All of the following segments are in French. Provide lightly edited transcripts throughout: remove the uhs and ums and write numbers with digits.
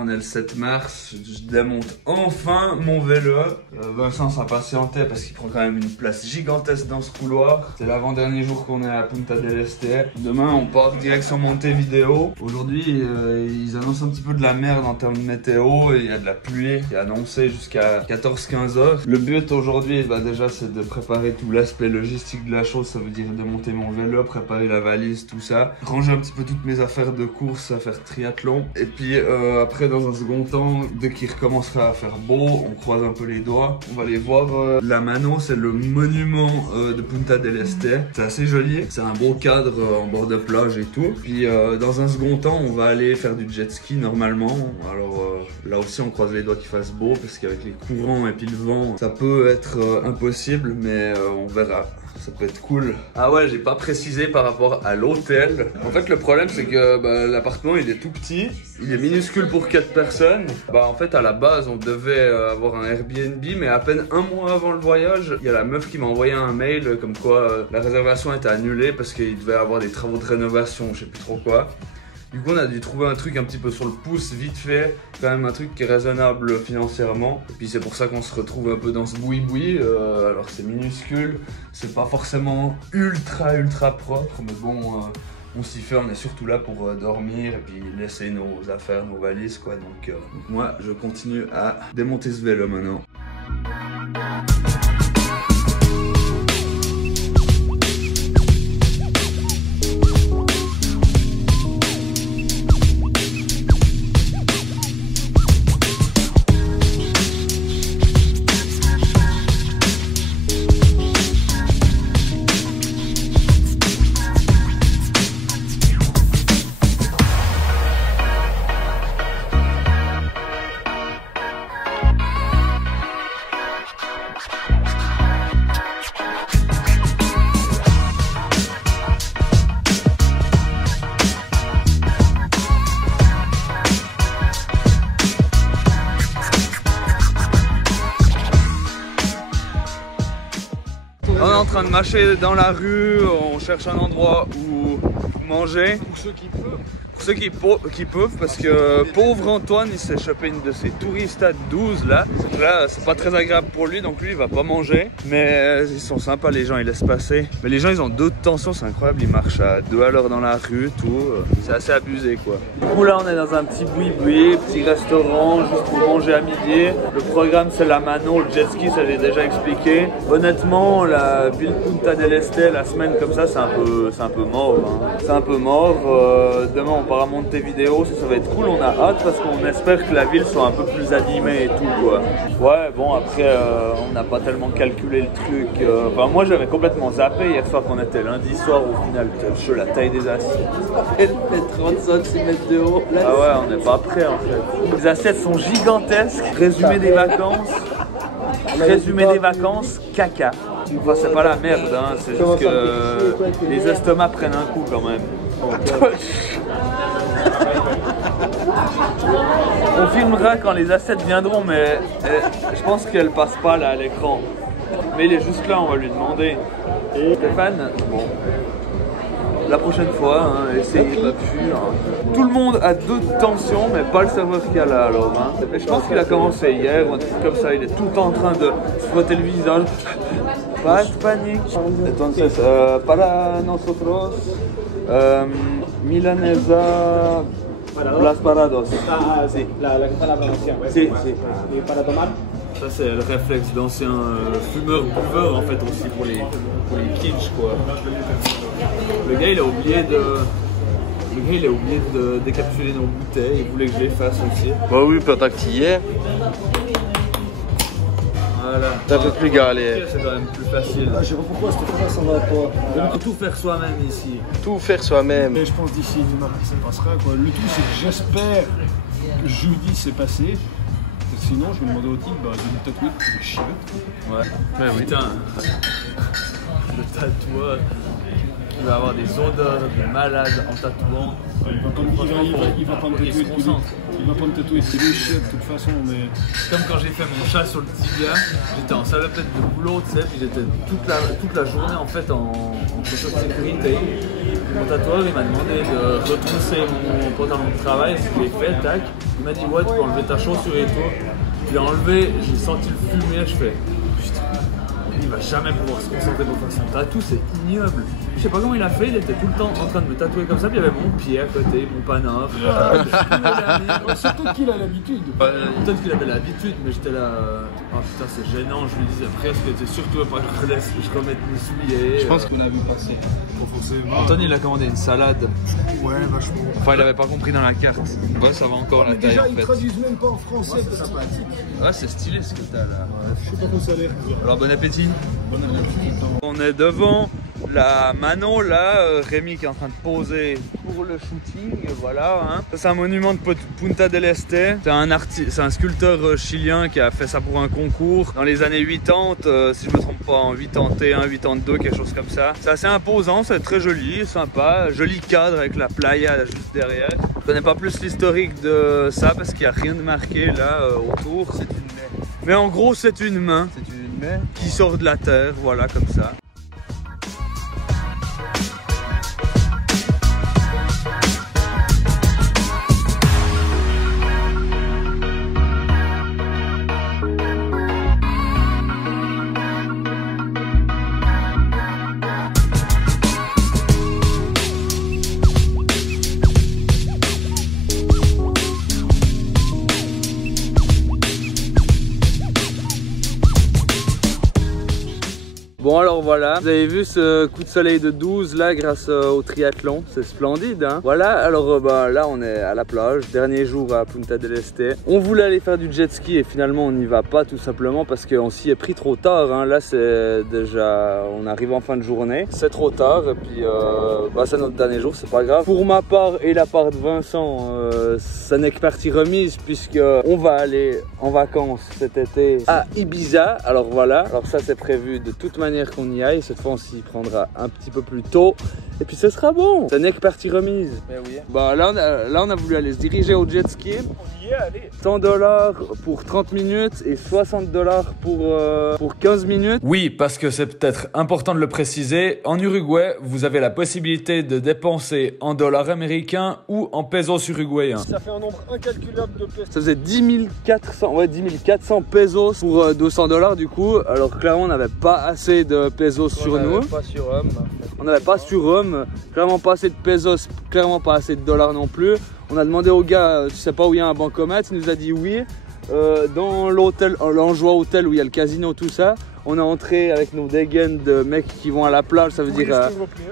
on est le 7 mars, je démonte enfin mon vélo. Vincent s'impatientait parce qu'il prend quand même une place gigantesque dans ce couloir. C'est l'avant-dernier jour qu'on est à Punta del Este. Demain on part direction Montevideo. Aujourd'hui ils annoncent un petit peu de la merde en termes de météo. Il y a de la pluie qui est annoncée jusqu'à 14-15 heures. Le but aujourd'hui déjà c'est de préparer tout l'aspect logistique de la chose. Ça veut dire démonter mon vélo, préparer la valise, tout ça. Ranger un petit peu toutes mes affaires de course, à faire triathlon. Et puis après dans un second temps, dès qu'il recommencera à faire beau, on croise un peu les doigts. On va aller voir la Mano, c'est le monument de Punta del Este. C'est assez joli, c'est un beau cadre en bord de plage et tout. Puis dans un second temps, on va aller faire du jet ski normalement. Alors là aussi on croise les doigts qu'il fasse beau parce qu'avec les courants et puis le vent, ça peut être impossible, mais on verra. Ça peut être cool. Ah ouais, j'ai pas précisé par rapport à l'hôtel. En fait, le problème, c'est que l'appartement, il est tout petit. Il est minuscule pour 4 personnes. En fait, à la base, on devait avoir un Airbnb, mais à peine un mois avant le voyage, il y a la meuf qui m'a envoyé un mail comme quoi la réservation était annulée parce qu'il devait avoir des travaux de rénovation, je sais plus trop quoi. Du coup, on a dû trouver un truc un petit peu sur le pouce, vite fait, quand même un truc qui est raisonnable financièrement. Et puis c'est pour ça qu'on se retrouve un peu dans ce boui-boui. Alors c'est minuscule, c'est pas forcément ultra propre, mais bon, on s'y fait, on est surtout là pour dormir et puis laisser nos affaires, nos valises, quoi. Donc moi, je continue à démonter ce vélo maintenant. On est en train de marcher dans la rue, on cherche un endroit où manger. Pour ceux qui peuvent. Pour ceux qui peuvent, parce que pauvre Antoine, il s'est chopé une de ces touristas 12 là. Là, c'est pas très agréable pour lui, donc lui il va pas manger. Mais ils sont sympas, les gens, ils laissent passer. Mais les gens, ils ont d'autres tensions, c'est incroyable. Ils marchent à 2 à l'heure dans la rue, tout. C'est assez abusé quoi. Du coup, là, on est dans un petit boui-boui, petit restaurant, juste pour manger à midi. Le programme, c'est la Mano, le jet ski, ça j'ai déjà expliqué. Honnêtement, la ville Punta del Este, la semaine comme ça, c'est un peu mort. Hein. C'est un peu mort. Demain, on part à Montevideo, ça va être cool. On a hâte parce qu'on espère que la ville soit un peu plus animée et tout, quoi. Ouais, bon, après, on n'a pas tellement calculé le truc. Enfin, moi, j'avais complètement zappé hier soir qu'on était lundi soir. Au final, je la taille des assiettes. Elle fait 35 cm de haut. Là, ah ouais, on n'est pas prêt en fait. Les assiettes sont gigantesques. Résumé des vacances. Résumé des vacances, caca. Enfin, c'est pas la merde, hein. C'est juste que les estomacs prennent un coup quand même. On filmera quand les assiettes viendront, mais je pense qu'elles passent pas là à l'écran. Mais il est juste là, on va lui demander. Stéphane, bon, la prochaine fois, hein, essayez pas plus. Hein. Tout le monde a d'autres tensions, mais pas le serveur qui a là alors. Hein. Et je pense qu'il a commencé hier, ou un truc comme ça, il est tout le temps en train de se frotter le visage. Pas de panique. Entonces, para nosotros, milanesa, las parados. Ah, sí, la que está en la promoción. Sí, sí. ¿Y para tomar? Ça c'est le réflexe d'anciens fumeurs-buveurs en fait aussi pour les kitsch quoi. Le gars il a oublié de décapsuler nos bouteilles, il voulait que je les fasse aussi. Bah oui, pendant que tu y es. Voilà. C'est un peu plus galère. C'est quand même plus facile. Je sais pas pourquoi cette fois ça va pas. On peut tout faire soi-même ici. Tout faire soi-même. Mais je pense d'ici demain ça passera quoi. Le tout c'est que j'espère que jeudi c'est passé. Sinon je vais demander au type de me tatouer des chiottes. Ouais. Putain. Le tatouage. il va avoir des odeurs de malade en tatouant. Il va pas me tatouer tous les chiens de toute façon, mais... Comme quand j'ai fait mon chat sur le tibia, j'étais en salopette de boulot, tu sais, puis j'étais toute la journée en fait en photo de sécurité. Mon tatoueur il m'a demandé de retrousser mon pantalon de travail, ce que j'ai fait, tac. Il m'a dit ouais tu peux enlever ta chaussure et tout. Je l'ai enlevé, j'ai senti le fumier, je fais putain, il va jamais pouvoir se concentrer pour faire son tatou, c'est ignoble. Je sais pas comment il a fait, il était tout le temps en train de me tatouer comme ça, puis il y avait mon pied à côté, mon panard. C'est toi qui a l'habitude. Peut-être qu'il avait l'habitude, mais j'étais là. Oh putain, c'est gênant, je lui disais presque, c'est surtout pas que je laisse que je remette mes souliers. Je pense qu'on a vu passer. Anthony il a commandé une salade. Ouais, vachement. Enfin, il avait pas compris dans la carte. Ouais, ça va encore la taille Déjà, en ils fait. traduisent même pas en français, c'est sympathique. Ouais, c'est stylé ce que t'as là. Je sais pas comment ça a l'air. Alors, bon appétit. Bon appétit. On est devant la Manon là, Rémi qui est en train de poser pour le shooting, voilà. Hein. Ça c'est un monument de Punta del Este. C'est un sculpteur chilien qui a fait ça pour un concours dans les années 80, si je me trompe pas, en 81, 82, quelque chose comme ça. C'est assez imposant, c'est très joli, sympa, joli cadre avec la playa juste derrière. Je connais pas plus l'historique de ça parce qu'il n'y a rien de marqué là autour. C'est une main. Mais en gros c'est une main. C'est une main qui sort de la terre, voilà comme ça. Bon alors voilà, vous avez vu ce coup de soleil de 12 là grâce au triathlon, c'est splendide hein. Voilà, alors là on est à la plage, dernier jour à Punta del Este. On voulait aller faire du jet ski et finalement on n'y va pas tout simplement parce qu'on s'y est pris trop tard hein. Là c'est déjà, on arrive en fin de journée, c'est trop tard et puis c'est notre dernier jour, c'est pas grave. Pour ma part et la part de Vincent, ça n'est que partie remise puisque on va aller en vacances cet été à Ibiza. Alors voilà, alors ça c'est prévu de toute manière qu'on y aille, cette fois on s'y prendra un petit peu plus tôt et puis ce sera bon, ça n'est que partie remise. Mais oui. Bah là on a voulu aller se diriger au jet ski. On y est, allez. $100 pour 30 minutes et $60 pour 15 minutes. Oui, parce que c'est peut-être important de le préciser, en Uruguay, vous avez la possibilité de dépenser en dollars américains ou en pesos uruguayens. Ça fait un nombre incalculable de pesos. Ça faisait 10 400 pesos pour $200 du coup. Alors clairement on n'avait pas assez de pesos sur nous. Pas sur homme. On n'avait pas sur Rome, clairement pas assez de pesos, clairement pas assez de dollars non plus. On a demandé au gars, tu sais pas où il y a un bancomat, il nous a dit oui. Dans l'hôtel, l'Anjois Hôtel où il y a le casino, tout ça, on est entré avec nos dégaines de mecs qui vont à la plage, ça veut dire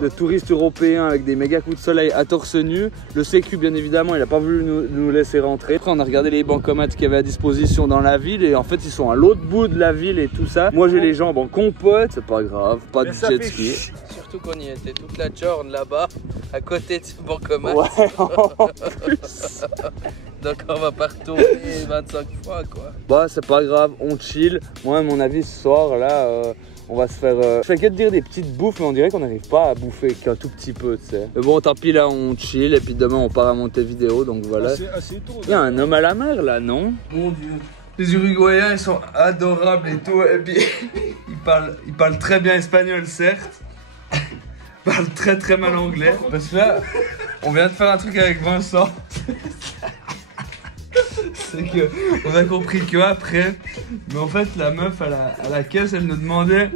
de touristes européens avec des méga coups de soleil à torse nu. Le sécu bien évidemment il a pas voulu nous laisser rentrer. Après on a regardé les bancomats qu'il y avait à disposition dans la ville et en fait ils sont à l'autre bout de la ville et tout ça. Moi j'ai les jambes en compote, c'est pas grave, pas de jet ski. Surtout qu'on y était toute la journée là-bas, à côté de ce bancomat. Ouais, en plus. Donc on va pas retourner 25 fois quoi. Bah c'est pas grave, on chill. Moi à mon avis ce soir là on va se faire... Je fais que de dire des petites bouffes mais on dirait qu'on n'arrive pas à bouffer qu'un tout petit peu tu sais. Mais bon tant pis là on chill et puis demain on part à monter vidéo donc voilà. Assez tôt. Il y a un homme à la mer là non? Mon dieu. Les Uruguayens ils sont adorables et tout et puis ils parlent très bien espagnol certes. Ils parlent très très mal anglais. Parce que là on vient de faire un truc avec Vincent. C'est que on a compris que après, mais en fait la meuf à la caisse elle nous demandait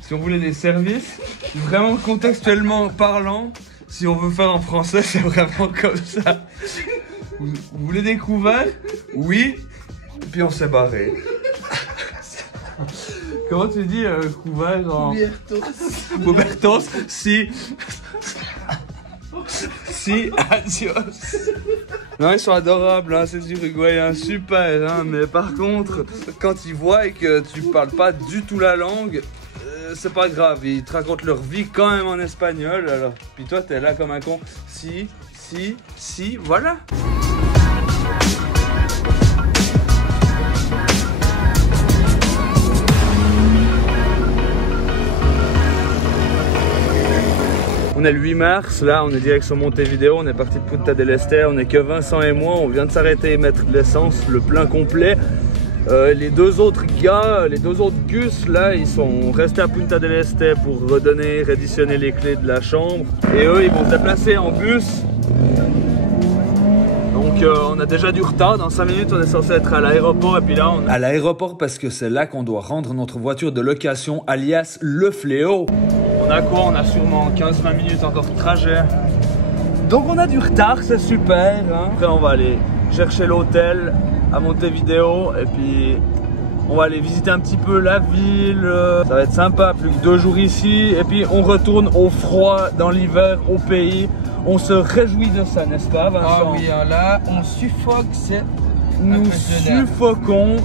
si on voulait des services, vraiment contextuellement parlant, si on veut faire en français c'est vraiment comme ça. Vous voulez des couverts? Oui. Et puis on s'est barré. Comment tu dis couvert en... Hubertos. Si. Si, adios. Non, ils sont adorables, hein, ces Uruguayens, super, hein, mais par contre, quand ils voient que tu parles pas du tout la langue, c'est pas grave, ils te racontent leur vie quand même en espagnol, alors. Puis toi, t'es là comme un con. Si, voilà. On est le 8 mars, là on est direction Montevideo, on est parti de Punta del Este, on est que Vincent et moi, on vient de s'arrêter et mettre de l'essence, le plein complet. Les deux autres gars, les deux autres Gus là, ils sont restés à Punta del Este pour redonner, réditionner les clés de la chambre. Et eux, ils vont se déplacer en bus. Donc on a déjà du retard, dans 5 minutes on est censé être à l'aéroport et puis là on est à l'aéroport parce que c'est là qu'on doit rendre notre voiture de location alias le Fléau. On a quoi? On a sûrement 15-20 minutes encore de trajet. Donc on a du retard, c'est super hein. Après on va aller chercher l'hôtel à Montevideo et puis on va aller visiter un petit peu la ville, ça va être sympa, plus que 2 jours ici et puis on retourne au froid dans l'hiver au pays. On se réjouit de ça, n'est-ce pas Vincent? Ah oui, là on suffoque, c'est... Nous suffoquons.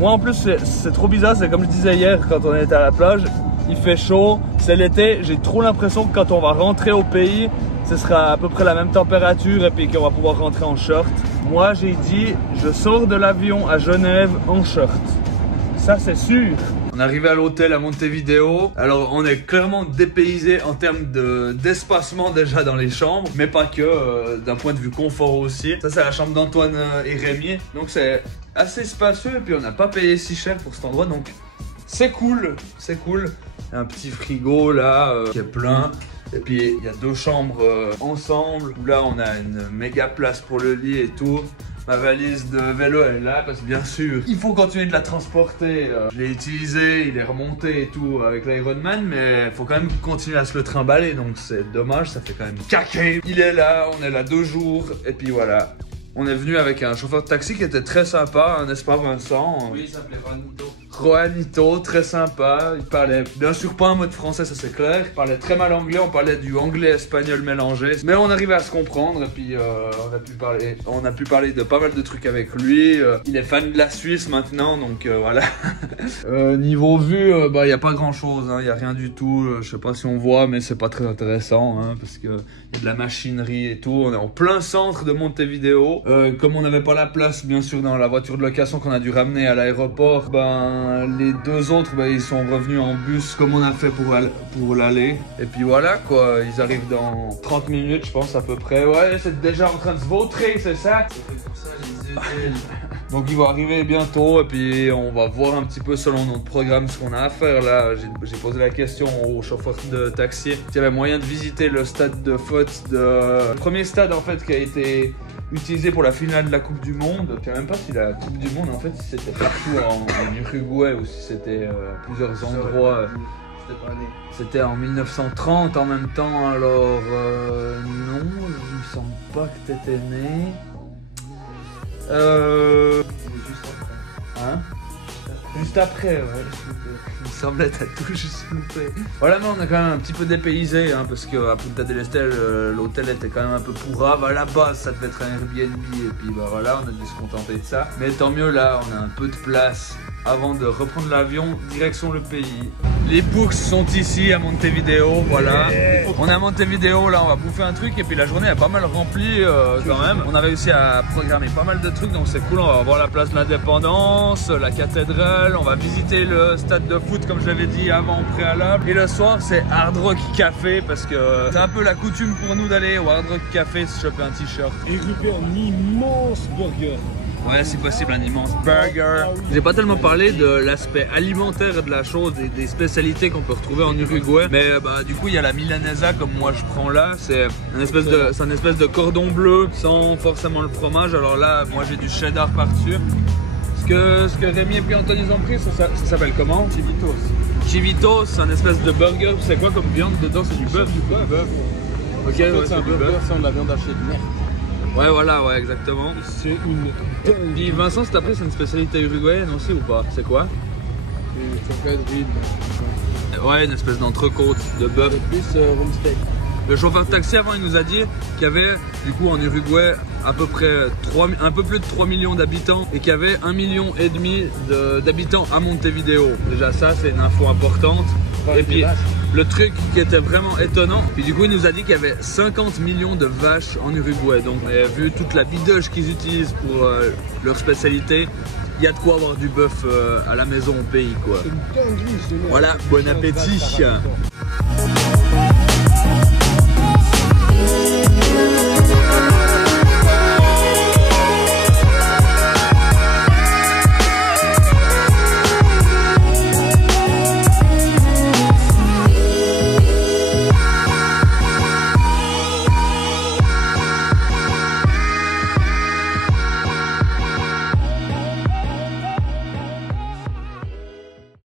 Moi en plus c'est trop bizarre, c'est comme je disais hier quand on était à la plage, il fait chaud, c'est l'été, j'ai trop l'impression que quand on va rentrer au pays, ce sera à peu près la même température et puis qu'on va pouvoir rentrer en short. Moi j'ai dit, je sors de l'avion à Genève en short. Ça c'est sûr. On est arrivé à l'hôtel à Montevideo. Alors on est clairement dépaysé en termes d'espacement déjà dans les chambres, mais pas que, d'un point de vue confort aussi. Ça c'est la chambre d'Antoine et Rémi. Donc c'est assez spacieux et puis on n'a pas payé si cher pour cet endroit. Donc c'est cool, c'est cool. Un petit frigo là qui est plein. Et puis il y a 2 chambres ensemble. Là on a une méga place pour le lit et tout. Ma valise de vélo elle est là parce que bien sûr il faut continuer de la transporter. Je l'ai utilisé, il est remonté et tout avec l'Ironman, mais il faut quand même continuer à se le trimballer, donc c'est dommage, ça fait quand même caquer. Il est là, on est là 2 jours et puis voilà. On est venu avec un chauffeur de taxi qui était très sympa, n'est-ce pas Vincent? Oui, il s'appelait Juanito. Juanito, très sympa, il parlait bien sûr pas un mot de français, ça c'est clair. Il parlait très mal anglais, on parlait du anglais-espagnol mélangé. Mais on arrivait à se comprendre et puis on a pu parler de pas mal de trucs avec lui. Il est fan de la Suisse maintenant, donc voilà. Niveau vue, il n'y a pas grand chose, il n'y a rien du tout. Je sais pas si on voit, mais c'est pas très intéressant hein, parce qu'il y a de la machinerie et tout. On est en plein centre de Montevideo. Comme on n'avait pas la place bien sûr dans la voiture de location qu'on a dû ramener à l'aéroport, les 2 autres ils sont revenus en bus comme on a fait pour l'aller. Et puis voilà quoi, ils arrivent dans 30 minutes je pense à peu près. Ouais, c'est déjà en train de se vautrer, c'est ça? Donc ils vont arriver bientôt et puis on va voir un petit peu selon notre programme ce qu'on a à faire là. J'ai posé la question au chauffeur de taxi s'il y avait moyen de visiter le stade de foot le premier stade en fait qui a été utilisé pour la finale de la Coupe du Monde. Je ne sais même pas si la Coupe du Monde en fait si c'était partout en Uruguay ou si c'était plusieurs endroits. C'était en 1930 en même temps, alors non, il me semble pas que t'étais né. Hein? Juste après, ouais. Il me semblait t'as tout juste loupé. Voilà, mais on a quand même un petit peu dépaysé, hein, parce qu'à Punta del Este, l'hôtel était quand même un peu pourrave. À la base, ça devait être un Airbnb, et puis bah voilà, on a dû se contenter de ça. Mais tant mieux, là, on a un peu de place avant de reprendre l'avion, direction le pays. Les books sont ici à Montevideo, voilà. On est à Montevideo, là, on va bouffer un truc, et puis la journée est pas mal remplie quand même. On a réussi à programmer pas mal de trucs, donc c'est cool. On va voir la place de l'Indépendance, la cathédrale, on va visiter le stade de foot, comme je l'avais dit avant au préalable. Et le soir, c'est Hard Rock Café, parce que c'est un peu la coutume pour nous d'aller au Hard Rock Café se choper un t-shirt. Et goûter un immense burger. Ouais, si possible, un immense burger. J'ai pas tellement parlé de l'aspect alimentaire de la chose, des spécialités qu'on peut retrouver en Uruguay. Mais bah, du coup, il y a la milanesa comme moi je prends là. C'est une espèce de cordon bleu sans forcément le fromage. Alors là, moi j'ai du cheddar par-dessus. Ce que Rémi et puis Anthony ils ont pris, ça s'appelle comment? Chivitos. Chivitos, c'est un espèce de burger. C'est quoi comme viande dedans? C'est du bœuf? Bœuf. Ok, en fait, ouais, c'est un burger sans de la viande hachée de merde. Ouais, voilà, ouais, exactement. C'est une dingue. Puis Vincent, cet après, c'est une spécialité uruguayenne aussi ou pas? C'est quoi? Une chocolat de rib. Ouais, une espèce d'entrecôte de bœuf. Plus room steak. Le chauffeur de taxi avant, il nous a dit qu'il y avait, du coup, en Uruguay, à peu près un peu plus de 3 millions d'habitants et qu'il y avait 1,5 million d'habitants à Montevideo. Déjà, ça, c'est une info importante. Et puis, le truc qui était vraiment étonnant, puis du coup, il nous a dit qu'il y avait 50 millions de vaches en Uruguay. Donc, vu toute la bidoche qu'ils utilisent pour leur spécialité, il y a de quoi avoir du bœuf à la maison au pays, quoi. C'est une dinguerie, ce mec. Voilà, bon appétit.